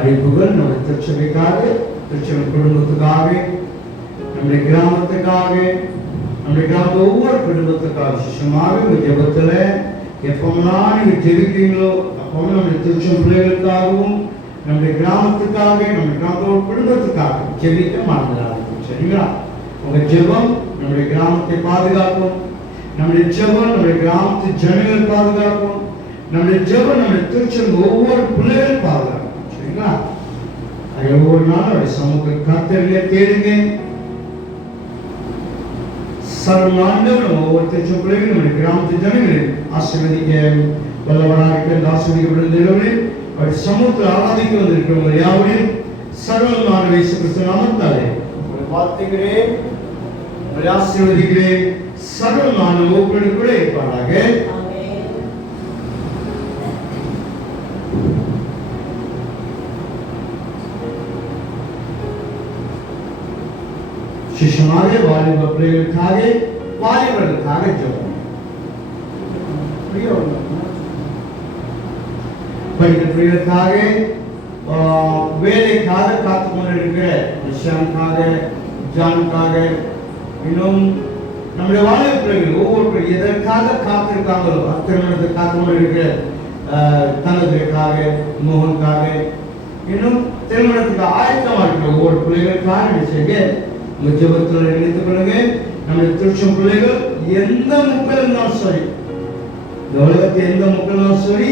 அறிவுகள் நம்முடைய திருச்சபைக்காக, திருச்சபை குடும்பத்துக்காக, நம்முடைய கிராமத்துக்காக, நம்முடைய கிராமத்து ஒவ்வொரு குடும்பத்துக்காக விசேஷமாக இந்த ஜெபத்துல எப்பமெல்லாம் நீங்க ஜெபிக்கிறீங்களோ அப்பவும் நம்முடைய திருச்சபை பிள்ளைகளுக்காகவும், நம்முடைய கிராமத்துக்காக, நம்முடைய கிராமத்தோட குடும்பத்துக்காக ஜெபிக்க மறந்துடாதீங்க. சரிங்களா? உங்க ஜெபம் நம்முடைய கிராமத்தை பாதுகாக்கும், நம்முடைய ஜெபம் நம்முடைய கிராமத்து ஜனங்கள் பாதுகாக்கும், நம்முடைய ஜெபம் நம்முடைய திருச்சபை ஒவ்வொரு பிள்ளைகள் பாதுகாக்கும். சரிங்களா? ஒவ்வொரு நாளும் அவருடைய சமூக கர்த்தர்களை தேடுங்க. சர்வாண்டவர் ஒவ்வொரு திருச்சபை பிள்ளைகளும் நம்முடைய கிராமத்து ஜனங்களை ஆசீர்வதிக்க வல்லவராக இருக்கிற ஆசீர்வதிக்கப்படுகிறவர்களே, அவருடைய சமூகத்தில் ஆராதிக்க வந்திருக்கிறவர்கள் யாவரையும் சர்வமான இயேசு கிறிஸ்து நாமத்தாலே வாழ்த்துகிறேன், ஆசீர்வதிக்கிறேன். சர்வமான ஒவ்வொரு கூட இருப்பாராக. சிஷமாக வாலிப பிள்ளைகளுக்காக, வாலிபர்களுக்காக ஜெபம். படிக்கிற பிள்ளைகளுக்காக, வேலைக்காக காத்து கொண்டிருக்கிற விஷயம்காக, ஜானுக்காக, இன்னும் நம்முடைய வாலிப பிள்ளைகள் ஒவ்வொரு எதற்காக காத்திருக்காங்களோ அத்திருமணத்தை காத்து கொண்டிருக்கிற தனதுக்காக, மோகனுக்காக, இன்னும் திருமணத்துக்கு ஆயத்தமாக இருக்கிற ஒவ்வொரு பிள்ளைகளுக்காக செய்ய உங்க ஜெபத்தில் நினைத்துக் கொள்ளுங்க. நம்முடைய திருச்சபை பிள்ளைகள் எந்த மக்கள் இருந்தாலும் சரி, இந்த உலகத்தை எந்த மக்கள் இருந்தாலும் சரி,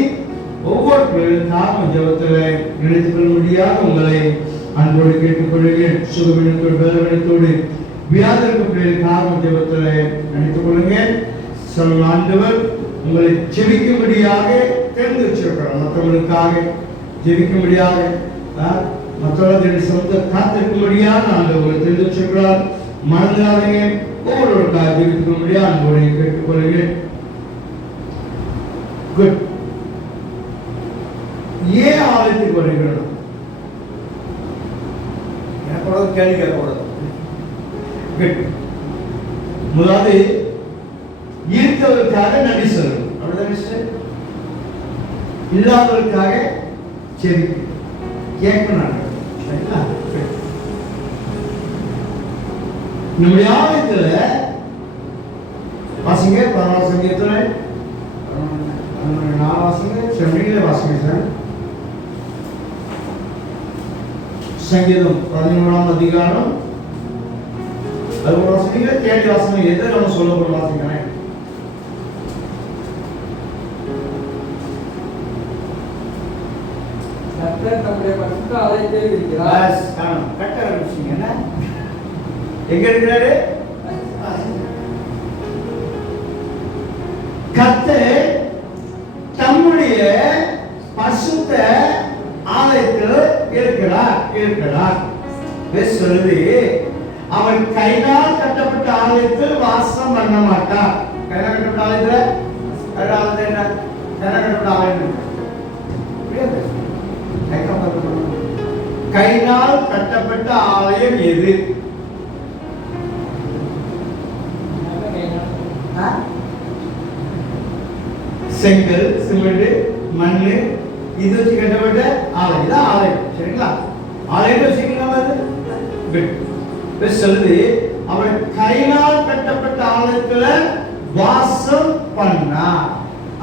ஒவ்வொரு பிள்ளைகளுக்காக ஜெபத்தில் நினைத்துக் கொள்ள முடியாத உங்களை அன்போடு கேட்டுக்கொள்ளுங்கள். சுகவீனத்தோடு, பலவீனத்தோடு, வியாதிக்கு பிள்ளைகளுக்காக ஜெபத்தில் நினைத்துக் கொள்ளுங்க. சொல்ல ஆண்டவர் உங்களை ஜெபிக்கும்படியாக தெரிந்து வச்சிருக்கிறார். மற்றவர்களுக்காக ஜெபிக்கும்படியாக, மற்றவர்கள் சொந்த காத்திருக்கும்படியாக ஆண்டவர் தெரிந்து வச்சிருக்கிறார். மறந்துடாதீங்க. ஒவ்வொருவருக்காக ஜெபிக்கும்படியாக அன்போடு கேட்டுக்கொள்ளுங்கள். குட். ஏன் ஆலயத்துக்கு வருகிறோம்? எனக்கு கேள்வி கேட்கக்கூடாது. குட். முதலாவது ஈர்த்தவருக்காக நன்றி சொல்லணும். அப்படிதான் மிஸ்டர். இல்லாதவருக்காக சரி கேட்கணும். நம்முடைய ஆலயத்துல வாசிங்க, பரவாயில்ல சங்கீதத்துல 4 வாசிங்க, சென்னையில வாசிங்க சார். சங்கீதம் 11ஆம் அதிகாரம் அது ஒரு வாசிங்க, தேடி வாசிங்க. எதை நம்ம சொல்ல போற வாசிக்கிறேன்? எங்க இருக்கிறாரு? கர்த்தர் தம்முடைய பரிசுத்த ஆலயத்தில் இருக்கிறார். சொல்லுது, அவன் கையினால் கட்டப்பட்ட ஆலயத்தில் வாசம் பண்ண மாட்டார். கையினால் கட்டப்பட்ட ஆலயத்தில் கையினால் கட்டப்பட்ட ஆலயம் எது? செங்கல், சிமெண்ட், மண்ணு இது வச்சு கட்டப்பட்ட ஆலயம். இதான் ஆலயம். சரிங்களா? ஆலயம் சொல்லுது, அவன் கையினால் கட்டப்பட்ட ஆலயத்துல வாசம் பண்ணா.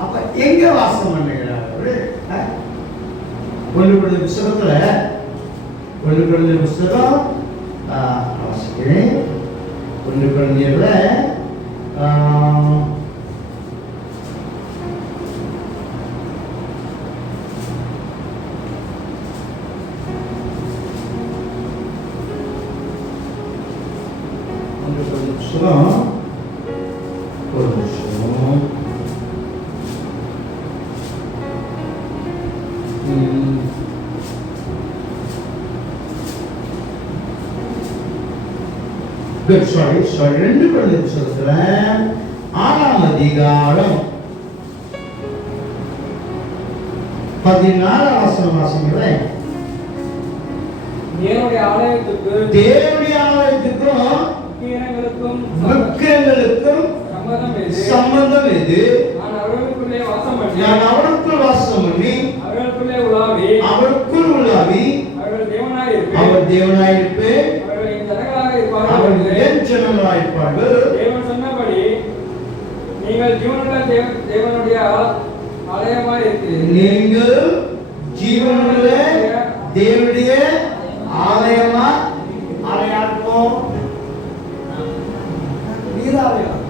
அப்ப எங்க வாசம் பண்ணுகிறார்? 1 கொரிந்தியர் புத்தகத்துல 1 கொரிந்தியர் புத்தகம் வாசிக்கிறேன். 1 கொரிந்தியர்ல 1 கொரிந்தியர் புத்தகம் ஒரு நிமிஷம். sorry 2 கொரிந்தியர் புத்தகத்துல 6ஆம் அதிகாரம் 14ஆம் வசனம் வாசிக்கிறேன். தேவனுடைய ஆலயத்துக்கும் விக்கிரகங்களுக்கும் சம்பந்தம் எது? நான் அவருக்குள் வாசம் பண்ணி அவருக்குள் உலாவி அவர் தேவனாயிருப்பே அவர்கள் என் ஜனங்களாயிருப்பார்கள். தேவன் சொன்னபடி நீங்கள் ஜீவனுள்ள தேவனுடைய ஆலயமாய் இருக்கிறீர்கள். நீங்கள் ஜீவனுள்ள தேவனுடைய ஆலயமா ஆலயம் நீராலயம்.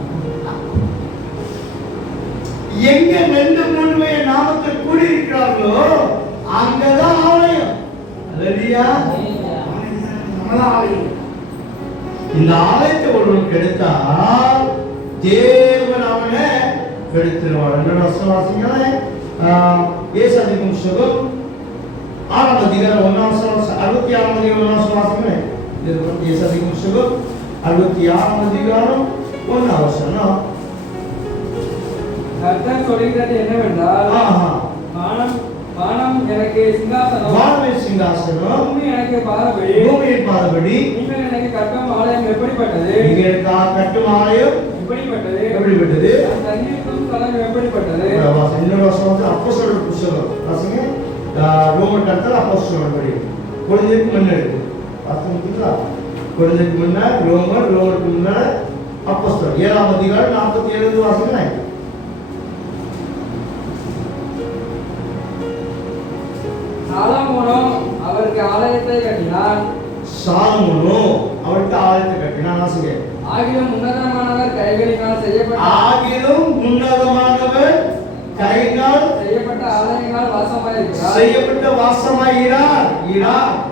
எங்க 2-3 பேர் நாமத்தில் கூடியிருக்கிறார்களோ அங்கதான் ஆலயம். அல்லேலூயா. இந்த ஆலயத்தை ஒருவன் கெடுத்தால் தேவன் அவனை கெடுத்துருவார். என்னோட வாசிங்களே, ஏசாதிக்கும் சுகம் 6ஆம் அதிகாரம் 1ஆம் வசனம் 66ஆம் அதிகாரம் 1ஆம் வாசிங்களே. ஏசாதிக்கும் சுகம் 66ஆம் அதிகாரம் 1ஆம் வசனம். கர்த்தர் சொல்கிறது என்னவென்றால், வானம் எனக்கு சிங்காசனம், வானமே சிங்காசனம், பூமி எனக்கு பாதபடி, பூமியின் பாதபடி. நீங்கள் எனக்கு கட்டும் ஆலயம் எப்படிப்பட்டது? நீங்கள் கட்டும் ஆலயம் எப்படிப்பட்டது? எப்படிப்பட்டது? தண்ணீருக்கும் தலம் எப்படிப்பட்டது? இன்னொரு வசனம் அப்போஸ்தலர் புத்தகம் வாசிங்க. ரோமர் கர்த்தர் அப்போஸ்தலர் படி கொரிந்தியருக்கு முன்ன இருக்கு. வாசிங்களா? கொரிந்தியருக்கு முன்ன ரோமருக்கு முன்ன அப்போஸ்தலர் 7ஆம் அதிகாரம் 47 வாசிங்க. சாலமோனோ அவருக்கு ஆலயத்தை கட்டினார். சாலமோனோ அவருக்கு ஆலயத்தை கட்டினார். வாசிங்க. ஆகிலும் உன்னதமானவர் கைகளினால் செய்யப்பட்ட ஆலயங்களால் வாசமாயிருக்கிறார். செய்யப்பட்ட வாசமாயிரார்.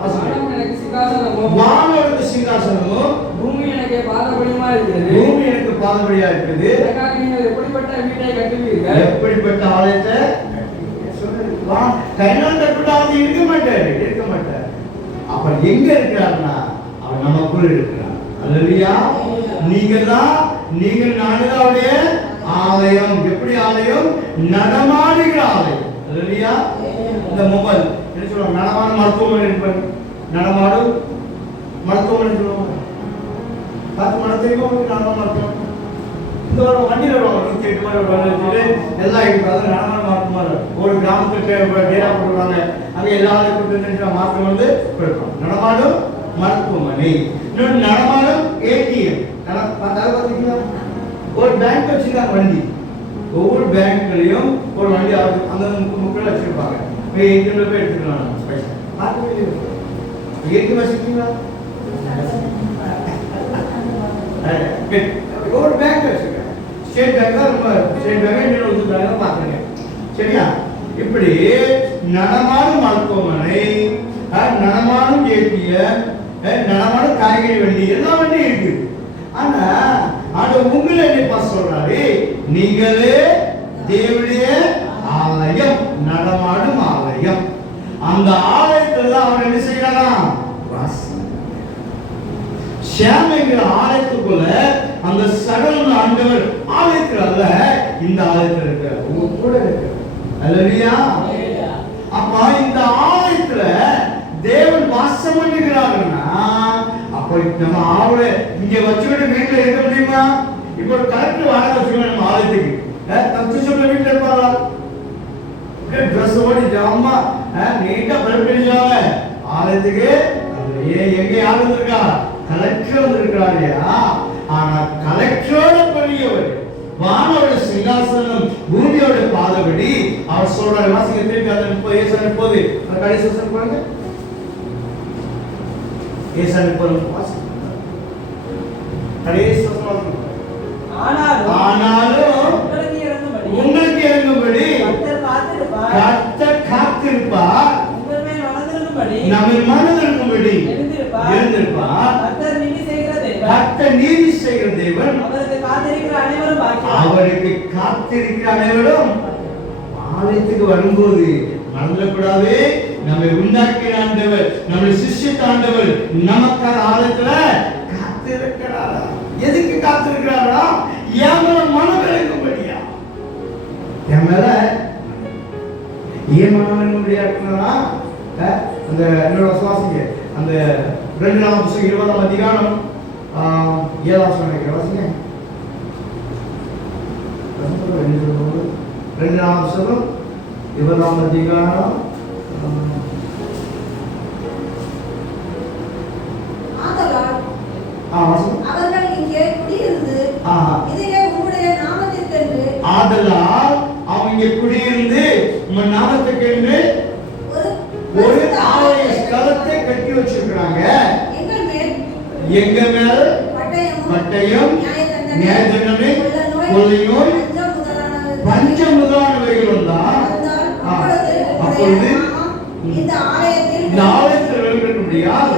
வானம் எனக்கு சிங்காசனமும், வானோருக்கு சிங்காசனமும், பூமி எனக்கு பாதபடியுமா இருக்கிறது. பூமி எனக்கு பாதபடியா இருக்குது. எனக்காக நீங்கள் எப்படிப்பட்ட வீட்டை கட்டுவீர்கள்? எப்படிப்பட்ட ஆலயத்தை கைனால் கட்டுவிடாது இருக்க மாட்டார். அப்ப எங்க இருக்கிறார்னா அவர் நமக்குள் இருக்கிறார். அல்லேலூயா. நீங்கள் நானும் அவருடைய ஆலயம். எப்படி ஆலயம்? நடமாடுகிற ஆலயம். அல்லேலூயா. இந்த மொபைல் என்ன சொல்லுவாங்க? நடமாடும் மருத்துவமனை இருப்பாங்க. நடமாடும் மருத்துவமனை சொல்லுவாங்க. பார்த்து மருத்துவம் நடமாடும் மருத்துவம். இந்த ஒரு வண்டியில் வருவாங்க. 108 மாதிரி வருவாங்க. எல்லாம் இருக்காது. நடமாடும் மருத்துவமனை ஒரு கிராமத்துக்கு டேரா போடுவாங்க. அங்கே எல்லாரும் கூட்டு மாற்றம் வந்து கொடுப்பாங்க. நடமாடும் மருத்துவமனை. இன்னொன்று நடமாடும் ஏடிஎம். பார்த்தீங்கன்னா ஒரு பேங்க் வச்சுருக்காங்க வண்டி. ஒவ்வொரு பேங்க்லையும் ஒரு வண்டி அந்த முக்கில் வச்சிருப்பாங்க. ஏடிஎம்ல போய் எடுத்துக்கலாம் பைசா. பார்த்து ஏடிஎம் வச்சுருக்கீங்களா? ஒரு பேங்க் வச்சிருக்காங்க. ஸ்டேட் பேங்க் தான் ரொம்ப ஸ்டேட் பேங்க் ஒதுக்குறாங்க பார்க்குறீங்க. சரியா? இப்படி நடமாடும் மருத்துவமனை, நடமாடும் ஏடிஎம், நடமாடும் காய்கறி வண்டி, எல்லா வண்டியும் இருக்கு. ஆனா அது உங்களை என்ன சொல்றாரு? நீங்களே தேவனுடைய ஆலயம், நடமாடும் ஆலயம். அந்த ஆலயத்துல அவர் என்ன செய்யறாராம்? ஷாமங்கிற ஆலயத்துக்குள்ள அந்த சகல ஆண்டவர் ஆலயத்தில் அல்ல, இந்த ஆலயத்தில் இருக்க உங்க கூட இருக்கு. அல்லேலூயா. அப்ப இந்த ஆலயத்துல தேவன் வாசம் பண்ணுகிறாருன்னா அப்ப நம்ம ஆவல இங்க வச்சுக்கிட்டு வீட்டுல இருக்க முடியுமா? இப்ப ஒரு கலெக்டர் வாங்க வச்சுக்கணும் நம்ம ஆலயத்துக்கு. தச்சு சொல்ற வீட்டுல இருப்பாரா? ட்ரெஸ் ஓடி ஜாமா நீட்டா பரப்பிடுச்சாங்க ஆலயத்துக்கு. எங்க யார் வந்திருக்கா? கலெக்டர் வந்திருக்கிறாரியா? ஆனா கலெக்டரோட பெரியவர், வானோட சிங்காசனம், பூமியோட பாதபடி. அவர் சொல்ற வாசிங்க திருப்பி அந்த 30 கடைசி வசனம் பாருங்க. ஏசாயா 30 வாசிங்க. கடைசி வசனம். ஆனாலும் உங்களுக்கு இறங்கும்படி கர்த்தர் காத்திருப்பார். நம்ம மனதிற்கும்படி எழுந்திருப்பார். கர்த்தர் நீதி செய்கிற தேவன். அவருக்கு காத்திருக்கிற அனைவரும் ஆலயத்துக்கு வரும்போது மறந்துடக்கூடாது. நம்மை உண்டாக்கிற ஆண்டவர், நம்மை சிருஷ்டித்த ஆண்டவர் நமக்கான ஆலயத்துல காத்திருக்கிறாரா? எதுக்கு காத்திருக்கிறாரா? ஏன் மனம் விளங்கும்படியா? என் மேல ஏன் மனம் விளங்கும்படியா இருக்கிறா? அந்த என்னோட வாசிங்க அந்த 2ஆம் புத்தகம் 20ஆம் அதிகாரம் 7ஆம் வசனம் வாசிங்க. 2ஆம் புத்தகம் 20ஆம் அதிகாரம் இருக்கிறாங்க. எங்க மேல் பட்டயம், நியாய தண்டனை, கொள்ளை நோய், பஞ்சம் முதலானவைகள் வந்தால் அப்பொழுது இந்த ஆலயத்தில் வெளிப்படும்படியால்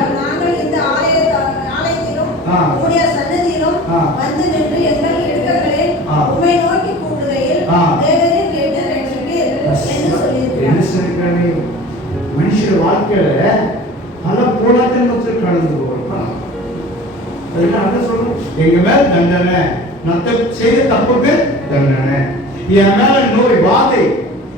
வந்து நின்று எங்கள் இடுக்கங்களை உம்மை நோக்கி கூப்பிடுகையில் தேவரீர் கேட்டு ரட்சிப்பீர் என்று சொல்லியிருக்கிறார். மனுஷ வாழ்க்கையில பல போராட்டங்கள் கடந்து போகிறோம். எங்க மேல தண்டனை, நான் செய்த தப்புக்கு தண்டனை, என் மேல நோய் வாதை,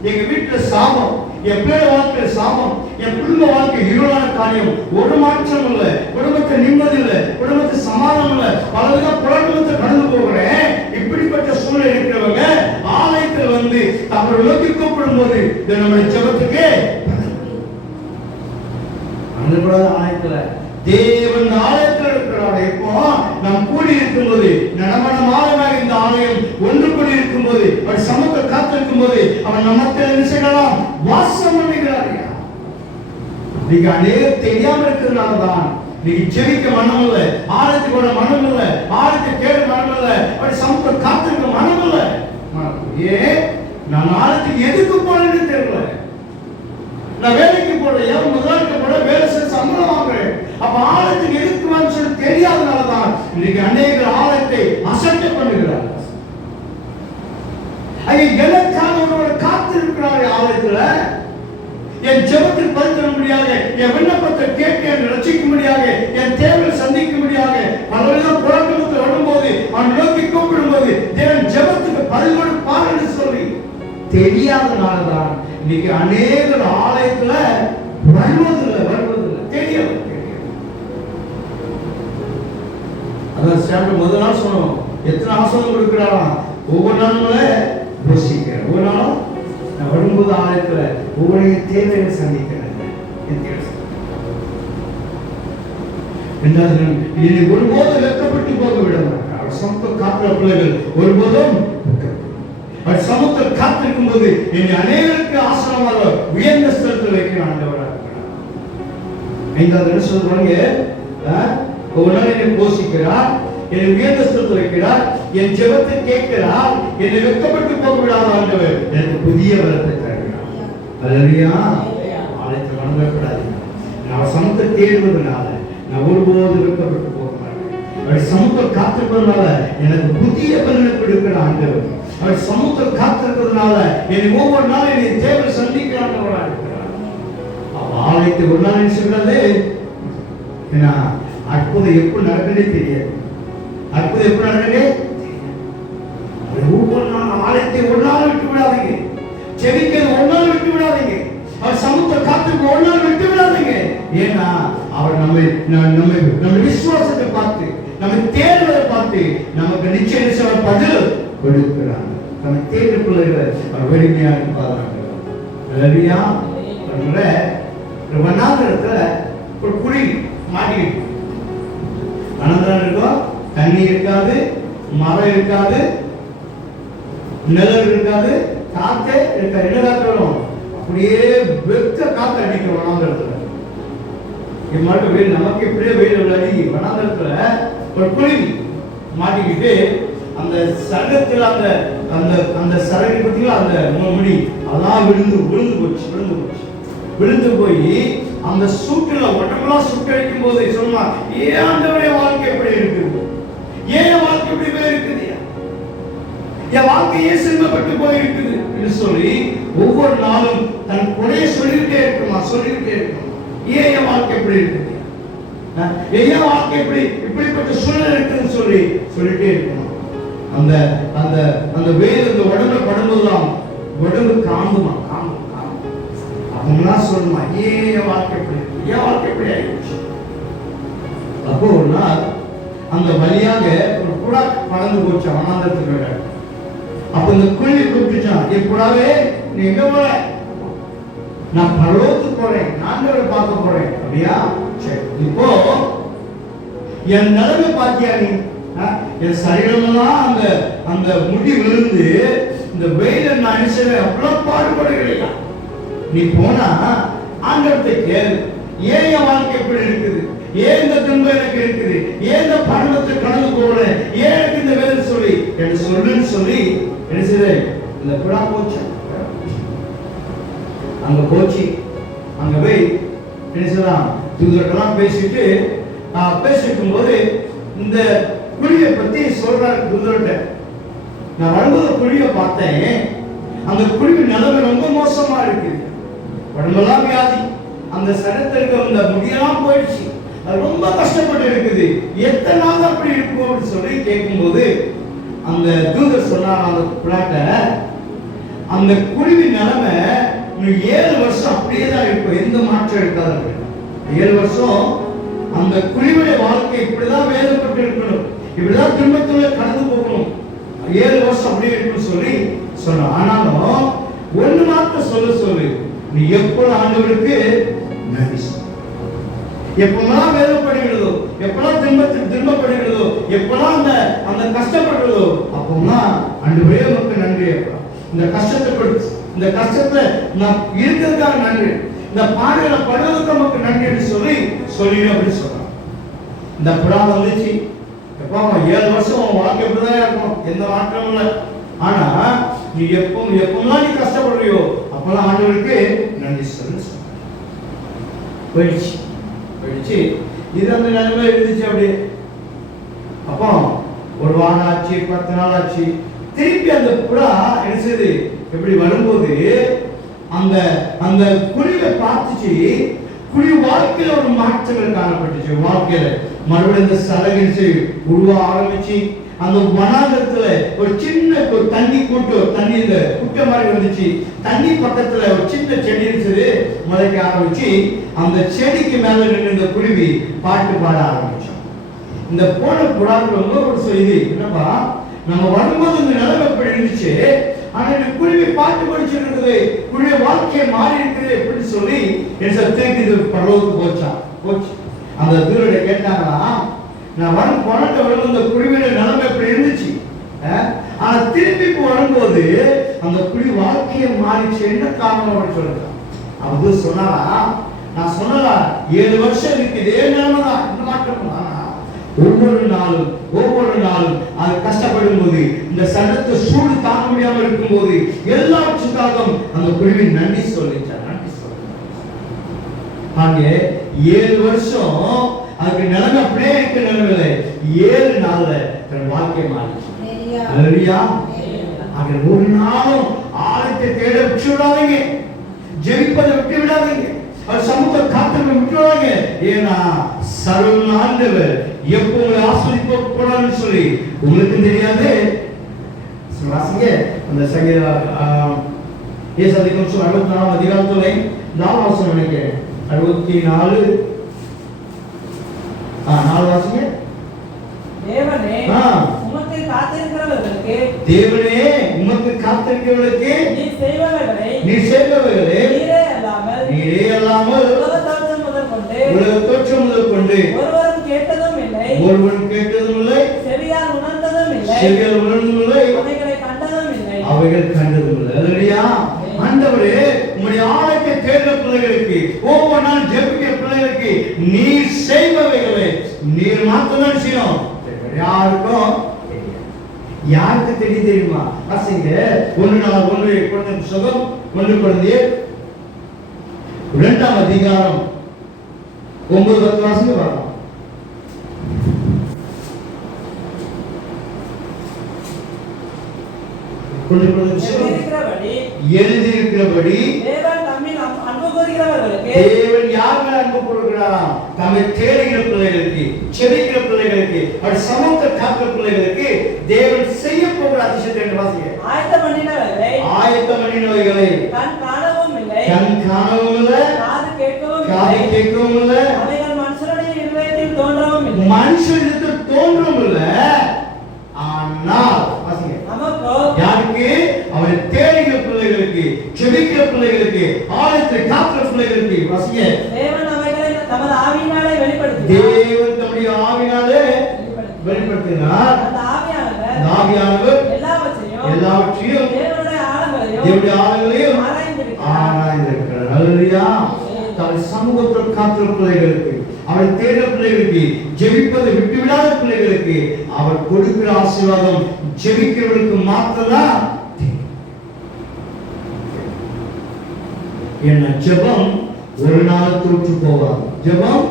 எங்க வீட்டுல சாபம், என் பிள்ளை வாழ்க்கையில சாபம், என் குடும்ப வாழ்க்கை இருளான காரியம், ஒரு மாற்றம் இல்லை, குடும்பத்தை நிம்மதி இல்லை, குடும்பத்தை சமாதானம் இல்லை, பலவித புலகத்தை கடந்து போகிறேன். இப்படிப்பட்ட சூழ்நிலை இருக்கிறவங்க ஆலயத்தில் வந்து அவரை நோக்கி கூப்பிடும் போது நம்முடைய ஜெபத்துக்கு ஆலயத்துல தேவன் ஆலயத்தில் இருக்கிறார். இப்போ நாம் கூடி இருக்கும் போது நடமாடமாக இந்த ஆலயம் ஒன்று கூடி இருக்கும் போது அவர் சமூக காத்திருக்கும் போது அவன் நமக்கு என்ன செய்யலாம்? வாசம் பண்ணுகிறார். நீங்க அநேகம் தெரியாம இருக்கிறதுனாலதான் நீங்க ஜெபிக்க மனம் இல்ல, ஆலயத்துக்கு வர மனம் இல்ல, ஆலயத்தை கேட்க மனம் இல்ல, அவர் சமூக காத்திருக்க மனம் இல்ல. ஏன் நான் ஆலயத்துக்கு எதுக்கு போறேன்னு தெரியல. நான் வேலைக்கு போறேன், முதலாளிக்கு போற வேலை செய்ய சம்பளம் வாங்குறேன். அப்ப ஆலயத்துக்கு எதுக்கு வந்து தெரியாதனாலதான் இன்னைக்கு அநேக ஆலயத்தை அசட்டை பண்ணுகிறார். எனக்காக ஒருவர் காத்திருக்கிறார் ஆலயத்துல. என் ஜெபத்தில் பதித்தரும்படியாக, என் விண்ணப்பத்தை கேட்டு என்னை ரட்சிக்கும்படியாக, என் தேவையை சந்திக்கும்படியாக பலவித போராட்டத்தில் வரும்போது அவன் நோக்கி கூப்பிடும் போது தேவன் ஜெபத்துக்கு பதில் கொடுப்பார் என்று சொல்லி தெரியாதனாலதான் இன்னைக்கு அநேக ஆலயத்துல வருவதில்லை தெரியாது. அதான் சாப்பிட்டு முதல் நாள் சொன்னோம், எத்தனை ஆசனம் கொடுக்கிறாராம். ஒவ்வொரு நாளும் யோசிக்கிறேன், ஒவ்வொரு நாளும் நான் வரும்போது ஆலயத்துல ஒவ்வொரு தேவையை சந்திக்கிறேன். ஒருபோதும் வெட்கப்பட்டு போக விட மாட்டார். அவர் சமூக காக்கிற பிள்ளைகள் ஒருபோதும் அவர் சமூகத்தில் காத்திருக்கும் போது என்னை அநேகருக்கு ஆசனமாக உயர்ந்த ஸ்தலத்தில் வைக்கிற ஆண்டவராக இருக்கிறார். ஐந்தாவது என்ன சொல்றாங்க? ஒவ்வொரு நாள் என்னை போஷிக்கிறார், என்னை உயர்ந்த ஸ்தலத்தில் வைக்கிறார், என் ஜெபத்தை கேட்கிறார், என்னை வெட்கப்பட்டு போக விடாத ஆண்டவர் எனக்கு புதிய வரத்தை தருகிறார். அல்லேலூயா. ஆலயத்தை வணங்கக்கூடாது. நான் சமூகத்தை தேடுவதனால நான் ஒருபோது வெட்கப்பட்டு போக மாட்டேன். அவர் சமூகத்தில் காத்திருப்பதனால எனக்கு புதிய பலனை கொடுக்கிற ஆண்டவர். அவர் சமூகத்தில் காத்திருக்கிறதுனால என்னை ஒவ்வொரு நாளும் என்னை தேவை சந்திக்கிற ஆண்டவராக இருக்கிறார். ஆலயத்தை ஒரு நாள் சொல்றது ஏன்னா அற்புதம் எப்படி நடக்குதே தெரியாது. அற்புதம் எப்படி நடக்குதே ஒவ்வொரு நாள் ஆலயத்தை ஒரு நாள் விட்டு விடாதீங்க. செவிக்கிறது ஒரு நாள் விட்டு விடாதீங்க. அவர் சமூகத்தை காத்திருக்க ஒரு நாள் விட்டு விடாதீங்க. ஏன்னா அவர் நம்ம விசுவாசத்தை பார்த்து, நம்ம தேர்தலை பார்த்து நமக்கு நிச்சயம் பதில் கொடுக்கிறார். நம்ம தேர்வு பிள்ளைகளை அவர் வலிமையாக பாதுகாக்கிறார். அல்லேலூயா. வனாந்தரத்துல ஒரு குழி மாட்டிக்கிட்டு வனாந்தரம் இருக்கும், தண்ணி இருக்காது, மரம் இருக்காது, நிழல் இருக்காது, காத்தே இருக்காது. என்ன காத்து வரும்? அப்படியே வெக்க காத்து அடிக்கும் வனாந்தரத்துல. நமக்கு இப்படியே வெயில் அடி வனாந்தரத்துல ஒரு குழி மாட்டிக்கிட்டு அந்த சரகத்தில் அந்த சரகை பத்தியும் அந்த முடி அதான் விழுந்து போய் அந்த சூட்டுல உடம்பெல்லாம் சுட்டடிக்கும் போது சொன்னா, ஏன் ஆண்டவருடைய வாழ்க்கை எப்படி இருக்குது? ஏன் வாழ்க்கை இப்படி இருக்குது? என் வாழ்க்கை ஏன் செல்வப்பட்டு போய் இருக்குது என்று சொல்லி ஒவ்வொரு நாளும் தன் குறைய சொல்லிக்கிட்டே இருக்குமா. ஏன் என் வாழ்க்கை எப்படி இருக்குது? என் வாழ்க்கை இப்படிப்பட்ட சூழ்நிலை இருக்குன்னு சொல்லிட்டே இருக்கணும். அந்த வெயில் இந்த உடம்புல படும்போதுதான் உடம்பு காம்புமா. அவங்களாம் சொல்லுமா, ஏன் வாழ்க்கை எப்படி ஆயிடுச்சு? அப்போ ஒரு நாள் அந்த வழியாக ஒரு புறா பறந்து போச்சு வனாந்தரத்துக்கு. அப்ப இந்த குழி கூப்பிட்டுச்சான், என் புறாவே நீ எங்க போற? நான் பரலோகத்துக்கு போறேன், ஆண்டவரை பார்க்க போறேன். அப்படியா? சரி, இப்போ என் நிலைமை பாத்தியா நீ? என் சரீரமெல்லாம் அந்த முடி விழுந்து இந்த வெயில நான் அவ்வளவு பாடுபடுகிறேன். நீ போனா ஆண்டவத்தை கேளு, ஏன் என் வாழ்க்கை இப்படி இருக்குது, ஏன் இந்த துன்பம் எனக்கு இருக்குது, ஏன் இந்த பருவத்தை கடந்து போகிறேன், ஏன் எனக்கு இந்த வேலை சொல்லி என்று சொல்லுன்னு என்ன செய்ய இந்த புறா போச்சு. அங்க போச்சு, அங்க போய் என்ன செய்யலாம் தூதர்கள்லாம் பேசிட்டு போது இந்த குழியை பத்தி சொல்றாரு தூதர்கிட்ட. நான் வரும்போது குழியை பார்த்தேன், அந்த குழிவின் நிலைமை ரொம்ப மோசமா இருக்குது, உடம்பெல்லாம் வியாதி, அந்த சரத்திற்கு அந்த முடியெல்லாம் போயிடுச்சு, அது ரொம்ப கஷ்டப்பட்டு இருக்குது, எத்தனை நாள் அப்படி இருக்கும் அப்படின்னு சொல்லி கேட்கும்போது அந்த தூதர் சொன்னார் அந்த புறாட்ட, அந்த குழிவின் நிலைமை 7 வருஷம் அப்படியே தான் இருக்கும், எந்த மாற்றம் இருக்காது. 7 வருஷம் அந்த குழிவுடைய வாழ்க்கை இப்படிதான் வேதப்பட்டு இருக்கணும், இப்படிதான் துன்பத்துல கடந்து போகணும், 7 வருஷம் அப்படியே இருக்குன்னு சொல்லி சொன்ன. ஆனாலும் ஒண்ணு மாத்திரம் சொல்லு, நீ எப்பொழுது ஆண்டவருக்கு நன்றி சொல்லு. எப்பெல்லாம் வேதப்படுகிறதோ, எப்பெல்லாம் திரும்பப்படுகிறதோ, எப்பெல்லாம் அந்த கஷ்டப்படுறதோ, அப்பெல்லாம் ஆண்டவரே உமக்கு நன்றி. இந்த கஷ்டத்தை நான் இருக்கிறதுக்காக நன்றி, இந்த பாடுகளை படுவதற்கு நமக்கு நன்றி என்று சொல்லி அப்படின்னு சொல்றான். இந்த புறா வந்துச்சு, எப்பா 7 வருஷம் வாழ்க்கை எப்படிதான் இருக்கும், எந்த மாற்றமும் இல்லை. ஆனா நீ எப்பெல்லாம் நீ கஷ்டப்படுறியோ அப்பெல்லாம் ஆண்டவருக்கு நன்றி சொல்லு. போயிடுச்சு இது அந்த நிலைமை இருந்துச்சு. அப்படி அப்போ ஒரு வாரம் ஆச்சு, 10 நாள் ஆச்சு, திருப்பி அந்த புறா என்ன செய்யுது, எப்படி வரும்போது அந்த குழிவை பார்த்துச்சு, குழி வாழ்க்கையில ஒரு மாற்றங்கள் காணப்பட்டுச்சு. வாழ்க்கையில மறுபடியும் இந்த சலகிச்சு உருவ ஆரம்பிச்சு, அந்த வனாந்தரத்துல ஒரு சின்ன தண்ணி தண்ணி இந்த குட்டை மாதிரி வந்துச்சு, தண்ணி பக்கத்துல ஒரு சின்ன செடி இருந்துச்சு, முளைக்க ஆரம்பிச்சு, அந்த செடிக்கு மேல நின்று இந்த குருவி பாட்டு பாட ஆரம்பிச்சோம். இந்த போன புறாவுக்கு ரொம்ப ஒரு செய்தி என்னப்பா, நம்ம வரும்போது இந்த நிலைமை எப்படி இருந்துச்சு, ஆனா இந்த குருவி பாட்டு படிச்சிருக்குது, குருவி வாழ்க்கையை மாறி இருக்குது அப்படின்னு சொல்லி என் சத்தியக்கு இது பரலோகத்துக்கு போச்சு. அந்த தூரத்தை கேட்டாங்களா, நான் வரும்போது இந்த குருவியோட நிலைமை எப்படி இருந்துச்சு, ஆனா திருப்பி வரும்போது அந்த குருவி வாழ்க்கையை மாறிச்சு, என்ன காரணம் அப்படின்னு சொல்றான். அவங்க சொன்னாரா, நான் சொன்னதா 7 வருஷம் இருக்கு இதே நிலைமை தான், இந்த மாற்றம். ஒவ்வொரு நாளும் அது கஷ்டப்படும் போது, இந்த சடத்தை சூடு தாங்க முடியாம இருக்கும் போது, எல்லாவற்றுக்காகவும் அந்த குருவி நன்றி சொல்லிச்சார். அங்கே 7 வருஷம் அதுக்கு நிலைமை அப்படியே இருக்க நிலைமையில 7 நாள்ல தன் வாழ்க்கை மாறிச்சு. அங்க ஒரு நாளும் ஆழத்தை தேட விட்டு விடாதீங்க, ஜெயிப்பதை விட்டு விடாதீங்க, சமூக காத்திருப்பை விட்டு விடாதீங்க. ஏன்னா சர்வ ஆண்டவர் எப்போ உங்களை ஆஸ்வதிப்படாதுன்னு சொல்லி உங்களுக்கு தெரியாது. வாசிங்க அந்த சங்கீத ஏசாதிகம் 64 அதிகாரத்துல 4 வசனம் நினைக்கிறேன், 64 4 வாசிங்க. தேவனே உமக்கு காத்திருக்கிறவர்களுக்கு நீ செய்பவைகளை நீரே அல்லாமல் உலக தோற்றம் முதல் கொண்டு ஒருவரும் கேட்டதும் இல்லை, செவியால் உணர்ந்ததும் இல்லை, அவைகள் கண்டதும் இல்லை. அல்லேலூயா. ஆண்டவரே, உம்முடைய ஆலயத்தை தேடுற பிள்ளைகளுக்கு, ஒவ்வொரு நாள் ஜெபிக்கிற பிள்ளைகளுக்கு நீர் செய்பவைகளை நீர் மாத்திரம் செய்யணும். யாருக்கு தெரியுமா? வாசிங்க 1 குழந்தை சுகம் 1 குழந்தையே 2ஆம் அதிகாரம் 9-10 வாசிங்க வரலாம். எழுதியிருக்கிறபடி தேவன் யார் மேல் அன்பு கூறுகிறாராம்? தம்மை தேடுகிற பிள்ளைகளுக்கு, செபிக்கிற பிள்ளைகளுக்கு, அவர் சமூகத்தை காக்கிற பிள்ளைகளுக்கு தேவன் செய்ய போகிற அதிசயத்தை என்று வாசிங்க. ஆயத்தம் பண்ணினவைகளை கண் காணவும் இல்லை, காது கேட்கவும் இல்லை, அவைகள் மனுஷனுடைய இதயத்தில் தோன்றவும் இல்லை. ஆனால் வாசிங்க, யாருக்கு? அவரை தேடுகிற பிள்ளைகளுக்கு, செபிக்கிற பிள்ளைகளுக்கு, ஆலயத்தை காக்கிற பிள்ளைகளுக்கு. வாசிங்க, தேவன் தம்முடைய ஆவியினாலே வெளிப்படுத்தினார். அந்த ஆவியானவர் எல்லாவற்றையும் தேவனுடைய ஆழங்களையும் ஆராய்ந்திருக்கிறார். அல்லேலூயா. தன் சமூகத்தில் காக்கிற பிள்ளைகளுக்கு, அவர் தேடுற பிள்ளைகளுக்கு, ஜெபிப்பதை விட்டு விடாத பிள்ளைகளுக்கு அவர் கொடுக்கிற ஆசீர்வாதம் ஜெபிக்கிறவர்களுக்கு மாத்திரம்தான். என்ன ஜெபம் ஒரு நாள் தோற்று போவார். ஜெபம்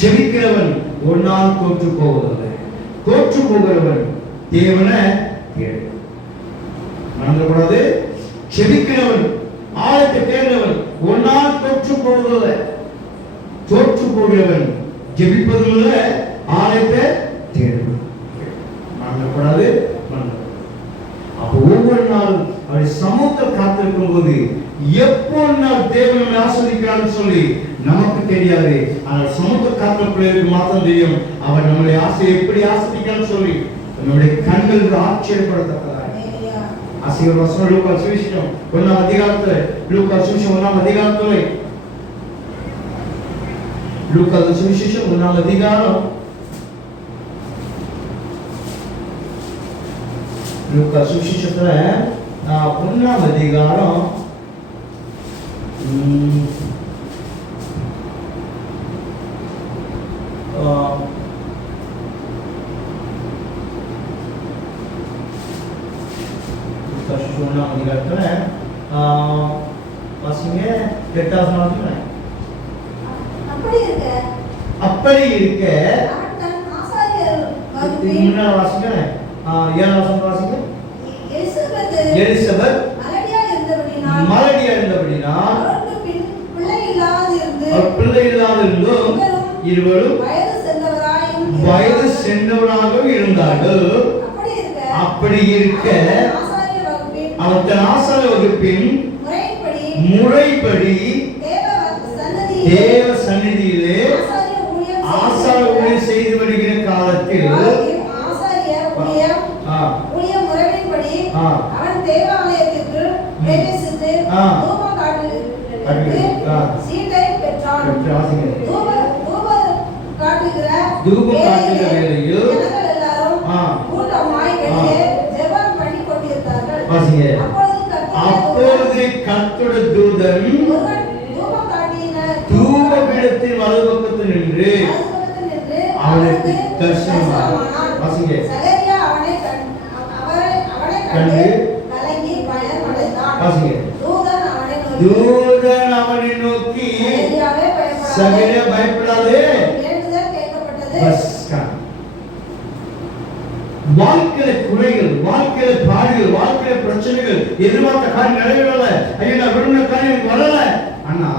ஜெபிக்கிறவன் ஒரு நாள் தோற்று போவதில்லை. தோற்று போகிறவன் தேவனை மறந்துடக்கூடாது. ஜெபிக்கிறவன் ஆழத்தை தேர்ந்தவன் ஒரு நாள் தோற்று போவதில்லை. தோற்று போகிறவன் ஜெபிப்பதும் இல்லை, ஆலயத்தை தேடுவன். மறந்துடக்கூடாது. அப்போ ஒவ்வொரு நாள் அவருடைய சமூகத்தில் காத்திருக்கும் போது எப்போ நான் தேவனை ஆஸ்வதிக்கிறான்னு சொல்லி நமக்கு தெரியாது. ஆனால் சமூக காத்திர பிள்ளைகளுக்கு மாத்திரம் தெரியும் அவர் நம்முடைய ஆசையை எப்படி ஆஸ்வதிக்கிறான்னு சொல்லி. நம்முடைய கண்கள் ஆச்சரியப்படத்தக்கதாக ஆசீர்வாத வசனம் லூக்கா சுவிசேஷம் 1ஆம் அதிகாரத்தில், லூக்கா சுவிசேஷம் 1ஆம் அதிகாரத்தில், லூக்கா சுவிசேஷம் 1ஆம் அதிகாரம், லூக்கா சுவிசேஷத்துல 1ஆம் அதிகாரம் 1ஆம் அதிகாரத்துல வாசிங்க 8ஆம் வசனத்துல. அப்படி இருக்க முன்னால வாசிங்க 7ஆம் வசனம் வாசிங்க. எலிசபெத் மலடியா இருந்தபடினால் பிள்ளை இல்லாதிருந்தும் இருவரும் வயது சென்றவராகவும் இருந்தார்கள். அப்படி இருக்க அவர் தன் ஆசாரிய வகுப்பின் முறைப்படி தேவ சந்நிதியிலே ஆசாரிய ஊழியம் செய்து வருகிற காலத்தில் அவன் தேவாலயத்திற்கு பிரவேசித்து தூபம் காட்டுகிற சீட்டை பெற்றான். தூபம் காட்டுகிற வேளையில் எல்லாரும் கூட்டமாய் வெளியே ஜெபம் பண்ணி கொண்டிருந்தார்கள். அப்பொழுது கர்த்தருடைய தூதன் தூபபீடத்தின் வலது பக்கத்தில் நின்று அவனுக்கு தரிசனமானார். சகரியா அவனை கண்டு கலங்கி பயமடைந்தான். தூதன் அவனை நோக்கி சகரியா பயப்படாதே, வாழ்க்கையில குறைகள், வாழ்க்கையில பாடுகள், வாழ்க்கையில பிரச்சனைகள், எதிர்பார்த்த காரியம் நிறைவேறல, ஐயோ நான் விரும்பின காரியம் எனக்கு வரல, ஆனா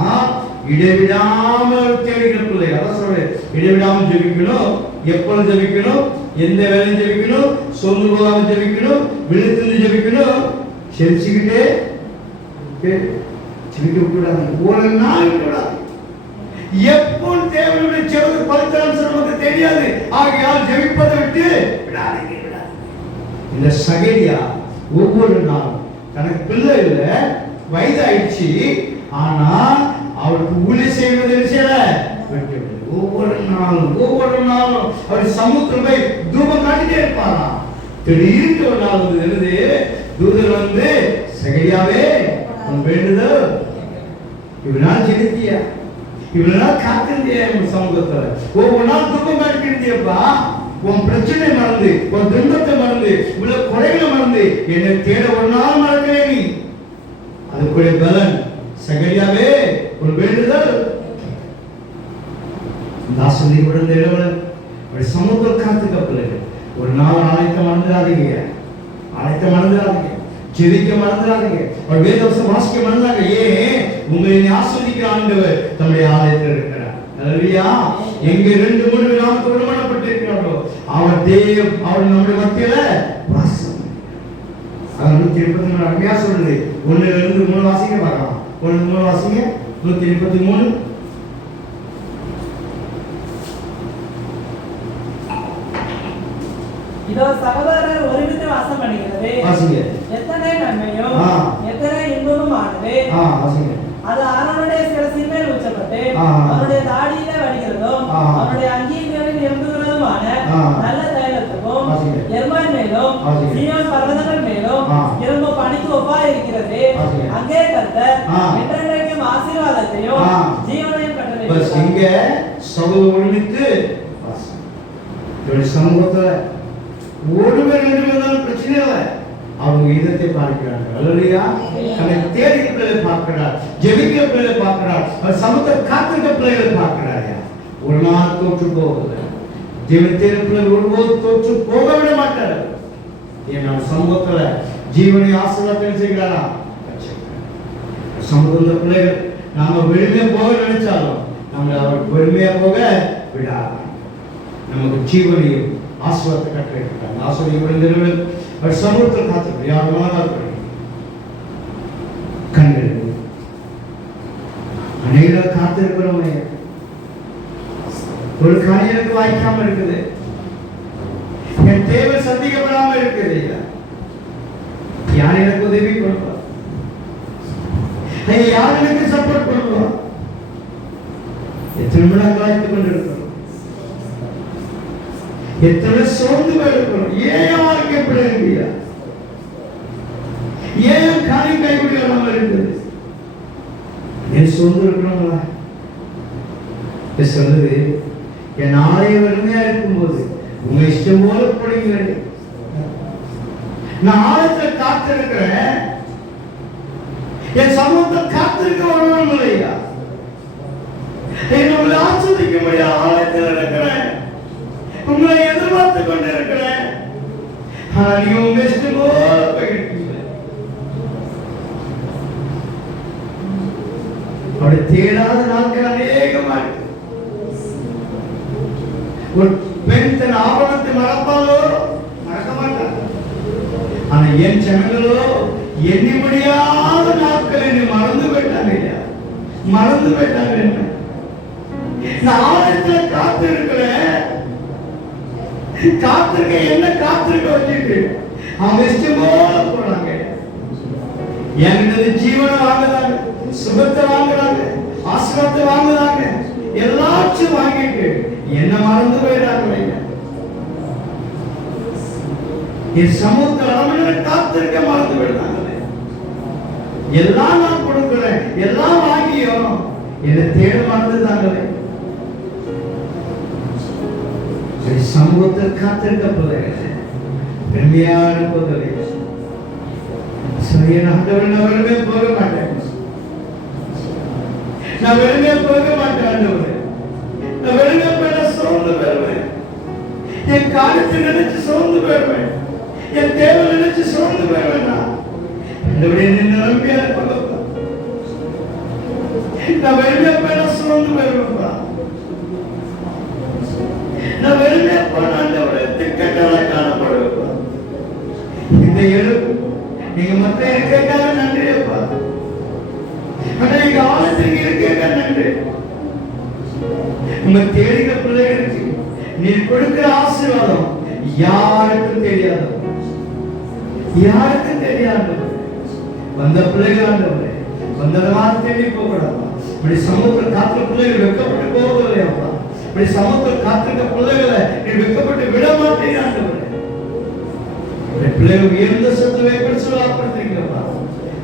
இடைவிடாமல் தேடுகிற பிள்ளை. அதான் சொல்றேன், இடைவிடாமல் ஜெபிக்கணும். எப்பொழுது ஜெபிக்கணும்? எந்த வேலையும் ஜெபிக்கணும். சோர்ந்து போகாம ஜெபிக்கணும். விழுந்து ஜெபிக்கணும். செபிச்சுக்கிட்டே ஜெபிக்க கூடாது. ஒரு நாள் கூடாது. எப்போ தேவனுடைய ஜெபத்தை பலித்தனம் நமக்கு தெரியாது. ஆகையால் ஜெபிப்பதை விட்டு விடாதீங்க. இந்த சகரியா ஒவ்வொரு நாளும் தனக்கு பிள்ளை இல்ல, வயதாயிடுச்சு, ஆனா அவருக்கு ஊழியம் செய்வது செய்யல. ஒவ்வொரு நாளும் அவர் சமூகத்தில் போய் தூபம் காட்டிட்டே இருப்பாரா. திடீர்னு ஒரு நாள் வந்து எழுது தூதர் வந்து சகரியாவே உன் வேண்டுதல் இவ்வளவு நாள் ஜெபித்தியா, இவ்வளவு நாள் காத்திருந்தியா என் சமூகத்துல, ஒவ்வொரு நாள் தூபம் காட்டிருந்தியப்பா, உன் பிரச்சனை மறந்து, உன் துன்பத்தை மறந்து, இவ்வளவு குறைகளை மறந்து என்னை தேட ஒரு நாள் மறக்கவே நீ. அதுக்குரிய பலன் சகரியாவே ஒரு வேண்டுதல். தாசனை விழுந்த இடவன் ஒரு சமூகத்தில் காத்துக்க பிள்ளைகள் ஒரு நாள் ஆலயத்தை மறந்துடாதீங்க. ஆலயத்தை மறந்துடாதீங்க, ஜெபிக்க மறந்துடாதீங்க, ஒரு வேதவசம் வாசிக்க மறந்தாங்க. ஏன்? உங்களை ஆஸ்வதிக்கிற ஆண்டவர் தம்முடைய ஆலயத்தில் இருக்கிறார். அல்லேலூயா. எங்க 2-3 நாள் திருமணப்பட்டு இருக்கிறாரோ அவர் நம்முடைய மத்தியில வாசம். அது 133 அருமையா சொல்லுது. 1-3 வாசிங்க பார்க்கலாம். 1-3 வாசிங்க. 133. இதோ சகோதரர் ஒருமித்து வாசம் பண்ணுகிறது. வாசிங்க. எத்தனை நன்மையும் எத்தனை இன்பமும் ஆனது. வாசிங்க. அது ஆரோனுடைய சிரசின் மேல் உச்சப்பட்டு அவருடைய தாடியில வடிகிறதும் அவருடைய அங்கீகளில் எம்புகிறதுமான நல்ல தைலத்துக்கும் எர்மான் மேலும் சீயோன் பர்வதங்கள் மேலும் இரும்பு பணிக்கு ஒப்பா இருக்கிறது. அங்கே கர்த்தர் என்றென்றைக்கும் ஆசீர்வாதத்தையும் ஜீவனையும் பஸ் இங்க சவுல் ஒழித்து சமூகத்துல ஒருவர் ரெண்டு பேர் பிரச்சனை இல்லை. அவங்க இதத்தை பார்க்கிறாங்க. அல்லேலூயா. தன்னை தேடி பிள்ளைகளை பார்க்கிறார், ஜெபிக்கிற பிள்ளைகளை பார்க்கிறார், அவர் சமூகத்தை காத்திருக்க பிள்ளைகளை பார்க்கிறார். ஒரு நாள் தோற்று போகல. தேவன் தேடி பிள்ளைகள் ஒருபோது தோற்று போக விட மாட்டார். ஏன்னா சமூகத்துல ஜீவனை ஆசீர்வாதத்தை செய்கிறாரா? சமூகத்துல பிள்ளைகள் நாம வெறுமையா போக நினைச்சாலும் நம்ம அவர் வெறுமையா போக விடாது. நமக்கு ஜீவனையும் ஆசீர்வாதத்தை கட்டளையிட்டாங்க. ஆசீர்வாதம் அவர் சமூகத்தில் காத்திருக்கிறார். யார் மனதார்கள் கண்கள் அநேக காத்திருக்கிறோமே. ஒரு காரியம் எனக்கு வாய்க்காம இருக்குது, என் தேவை சந்திக்கப்படாம இருக்குது. யார் எனக்கு உதவி கொடுப்பா? யார் எனக்கு சப்போர்ட் பண்ணுவா? எத்தனை மணி காய்த்து கொண்டிருக்கிறோம், எத்தனை சோர்ந்து போயிருக்கிறோம். ஏன் வாழ்க்கை எப்படி இருக்கியா? ஏன் காரியம் கைவிடாம இருக்குது? என் சோர்ந்து இருக்கிறோங்களா? சொல்லுது, என் ஆலய வறுமையா இருக்கும்போது உங்க இஷ்டம் போல போடுங்க. நான் ஆலயத்தை காத்திருக்கிறேன், என் சமூகத்தை காத்திருக்க வருவோம் இல்லையா? என்னுடைய ஆஸ்வதிக்க முடியாத ஆலயத்தில் இருக்கிறேன், உங்களை எதிர்பார்த்து கொண்டு இருக்கிறேன். நீ உங்க இஷ்டம் போல போயிருக்கீங்க. அப்படி தேடாத நாட்கள் அநேகமா இருக்கு. ஒரு பெண் தன் ஆபரணத்தை மறப்பாலோ? மறக்க மாட்டாங்க. ஆனா என் ஜனங்களோ எண்ணி முடியாத நாட்களை நீ மறந்து போயிட்டாங்க. இல்லையா? மறந்து போயிட்டாங்க. என்ன நான் ஆலயத்துல காத்து இருக்கிறேன், காத்திருக்க என்ன காத்திருக்க வச்சுட்டு அவங்க இஷ்டம் போல போறாங்க. என்கிட்ட ஜீவனை வாங்குறாங்க, சுகத்தை வாங்குறாங்க, ஆசீர்வாதத்தை வாங்குறாங்க, எல்லாச்சும் வாங்கிட்டு என்ன மறந்து போயிடாங்க. என் சமூகத்தில் காத்திருக்க மறந்து போயிட்டாங்க. எல்லாம் நான் கொடுக்கிறேன், எல்லாம் வாங்கியும் என்னை தேட மறந்துட்டாங்களே. சமூகத்தில் காத்திருக்க பிள்ளைகள் பெருமையா இருப்பதில்லை. நான் வெறுமே போக மாட்டேன், நான் வெறுமே போக மாட்டேன். நான் வெறுமே போயிட சோர்ந்து போயிருவேன், என் காலத்தை நினைச்சு சோர்ந்து போயிருவேன், என் தேவை நினைச்சு சோர்ந்து போயிருவேன். நம்பியா இருப்பா, நான் வெறுமே போயிட சோர்ந்து போயிருவேன்ப்பா. நான் வெறுமே போனாண்டவரை திக்கட்டால காணப்படுவேப்பா. இந்த எழுப்பு நீங்க மற்ற இருக்காக நன்றியப்பா. ஆனா நீங்க ஆலயத்துக்கு இருக்க நன்றி. உங்க தேடின பிள்ளைகளுக்கு நீ கொடுக்கிற ஆசீர்வாதம் யாருக்கும் தெரியாது, யாருக்கும் தெரியாது. வந்த பிள்ளைகள் ஆண்டவரே வந்ததமாக தேடி போக கூடாது. இப்படி சமூகத்தில் காத்திர பிள்ளைகள் வெக்கப்பட்டு போவதில்லையாப்பா. இப்படி சமூகத்தில் காத்திருக்க பிள்ளைகளை நீ வெக்கப்பட்டு விட மாட்டேன் ஆண்டவரே. பிள்ளைகள் உயர்ந்த சத்துவை ஆப்படுத்துறீங்களா?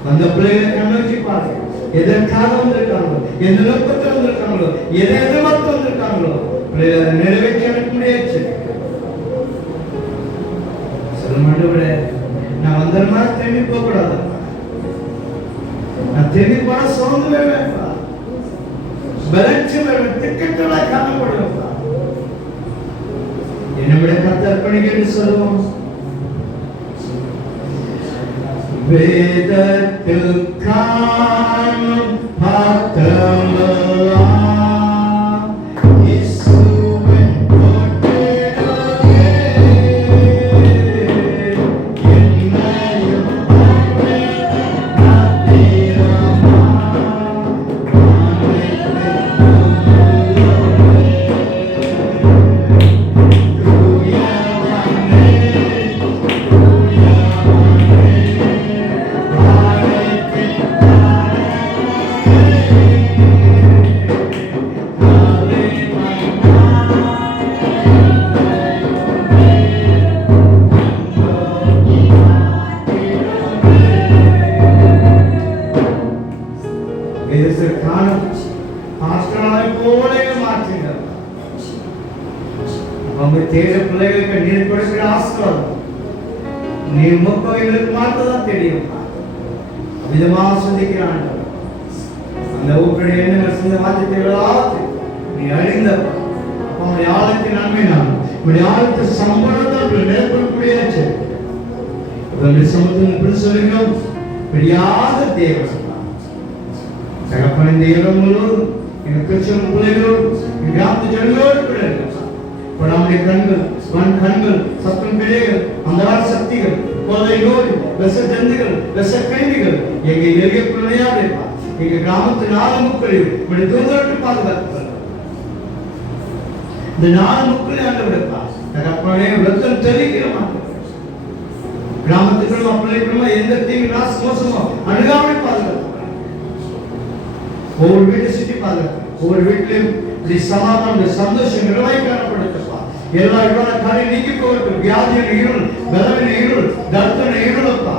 அந்த பிள்ளைகளை கண்ணோக்கி பாருங்க. எதற்காக வந்திருக்காங்களோ, எந்த நோக்கத்தில் வந்திருக்காங்களோ, எதை எதிர்பார்த்து வந்திருக்காங்களோ பிள்ளைகளை நிறைவேற்றி அனுப்ப முடியாச்சு. சொல்ல மாட்டேன், நான் வந்த மாதிரி திரும்பி போக கூடாது. நான் திரும்பி போன சோர்ந்து வேணும்ப்பா, பலட்சி வேணும், திக்கட்டா காணப்படுவேன்ப்பா. என்னை விட கத்த அர்ப்பணிக்க சொல்லுவோம். வேதத்தில் காணும் பாத்திரமெல்லாம் இயேசுவின் கொட்டிடுவே. என்னையும் அவங்க தேட பிள்ளைகளுக்கு நீர் கொடுக்கிற ஆசீர்வாதம் நீ முப்பவங்களுக்கு மாற்றதான் தெரியும். விதமா சிந்திக்கிறான் அந்த ஊருடைய எண்ணங்கள் சிந்த மாற்றத்தை நீ அறிந்த உன்னுடைய ஆழத்தின் நன்மை நான் உன்னுடைய ஆழத்தை சம்பளத்தால் மேற்கொள்ளக்கூடிய சமத்துவம் இப்படி சொல்லுங்கள். பெரியாத தேவன் தகப்பன் இந்த இடம் முழுவதும் எங்கள் கிறிஸ்தவ பிள்ளைகளோடு எங்கள் கிராமத்து ஜனங்களோடு கூட நம்முடைய கண்கள் சத்தம் பிழைகள் அந்தகார சக்திகள் கொள்ளை நோய் விஷ ஜந்துகள் விஷ கிருமிகள் எங்க எளிய பிள்ளையாக இருப்பார். எங்க கிராமத்து 4 முக்களையும் இப்படி தூதரட்டு பாதுகாத்து இந்த 4 முக்களை ஆண்டு விடுப்பார். தகப்பனே ரத்தம் தெளிக்கிற மாட்டோம் கிராமத்துக்குள்ள பிள்ளைகளுமா எந்த தீங்கு நாச மோசமோ அணுகாமல் பாதுகாத்து ஒவ்வொரு வீட்டை சுற்றி பாதுகாத்து ஒவ்வொரு வீட்டிலும் சமாதானம் சந்தோஷம் நிறைவாய் காணப்படுத்தப்பா. எல்லா இடோட காரியம் நீக்கி போகட்டும். வியாதியின் இருள் பலவின இருள் தர்த்தன இருளப்பா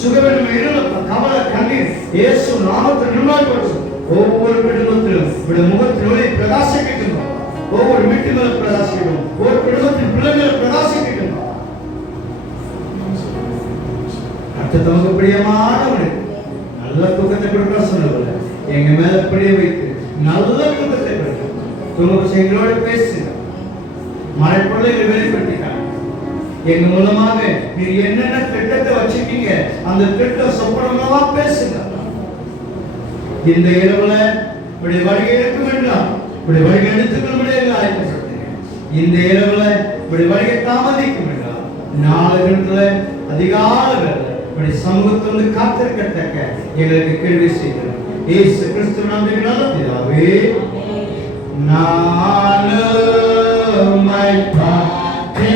சுகவென இருளப்பா கவலை கண்ணீர் இயேசு நாமத்தில் நிர்மாணப்படுத்தும். ஒவ்வொரு குடும்பத்திலும் விட முகத்தில் ஒளி பிரகாசிக்கட்டும். ஒவ்வொரு வீட்டு மேல பிரகாசிக்கட்டும். ஒவ்வொரு குடும்பத்தின் பிள்ளைகளை பிரகாசிக்கட்டும். தமக்கு பிரியமானவனுக்கு நல்ல தூக்கத்தை கொடுக்க சொன்னதில்லை. எங்க மேல பிடிய வைத்து நல்ல தூக்கத்தை கொடுக்க துமக்கு எங்களோட பேசுங்க. மறைப்பொருளை வெளிப்படுத்திட்டாங்க. எங்க மூலமாக நீங்க என்னென்ன திட்டத்தை வச்சிருக்கீங்க அந்த திட்டம் சொப்பனமா பேசுங்க. இந்த இரவுல இப்படி வருகை இருக்கும் என்றால் இப்படி வருகை எடுத்துக்கொள்ளும்படியாக ஆயத்தப்படுத்துங்க. இந்த இரவுல இப்படி வருகை தாமதிக்கும் என்றால் நாளுல அதிகால வேலை இப்படி சமூகத்தை வந்து காத்திருக்கத்தக்க எங்களுக்கு கேள்வி செய்கிறோம். இயேசு கிறிஸ்து நாமத்தினால பிதாவே நானுமை பாக்கி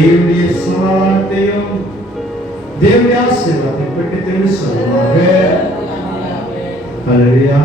தேவனுடைய சமாதானத்தையும் தேவனுடைய ஆசீர்வாதத்தை பெற்று திரும்பி சொல்லுவாங்க. ஹல்லேலூயா.